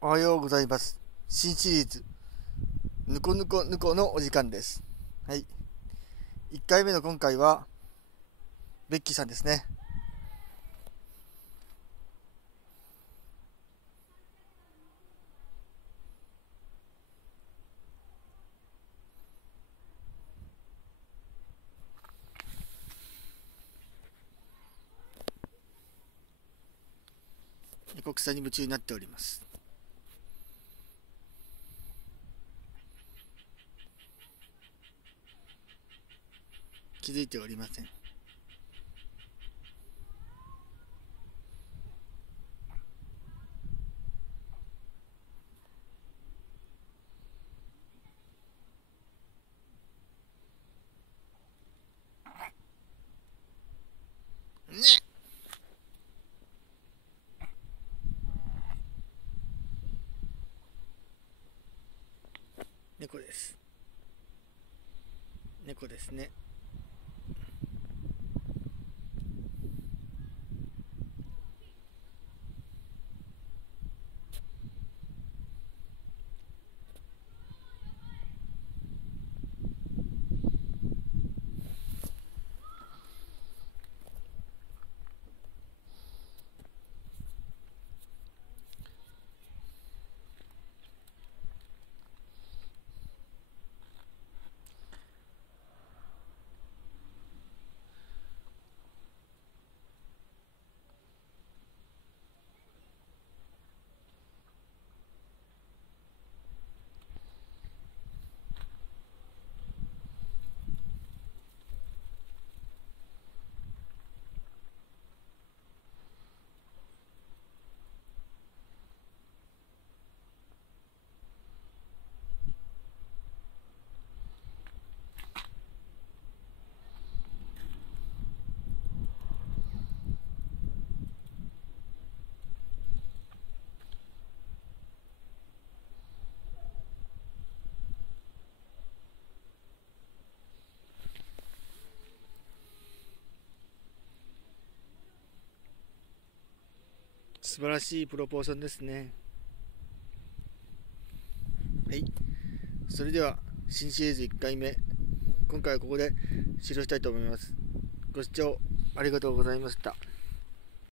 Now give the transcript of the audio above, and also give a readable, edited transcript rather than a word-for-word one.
おはようございます。新シリーズ、ぬこぬこぬこのお時間です。はい。1回目の今回は、ベッキーさんですね。国際に夢中になっております。気づいておりません。ね。猫です。猫ですね。素晴らしいプロポーションですね。はい。それでは、新シリーズ1回目。今回はここで終了したいと思います。ご視聴ありがとうございました。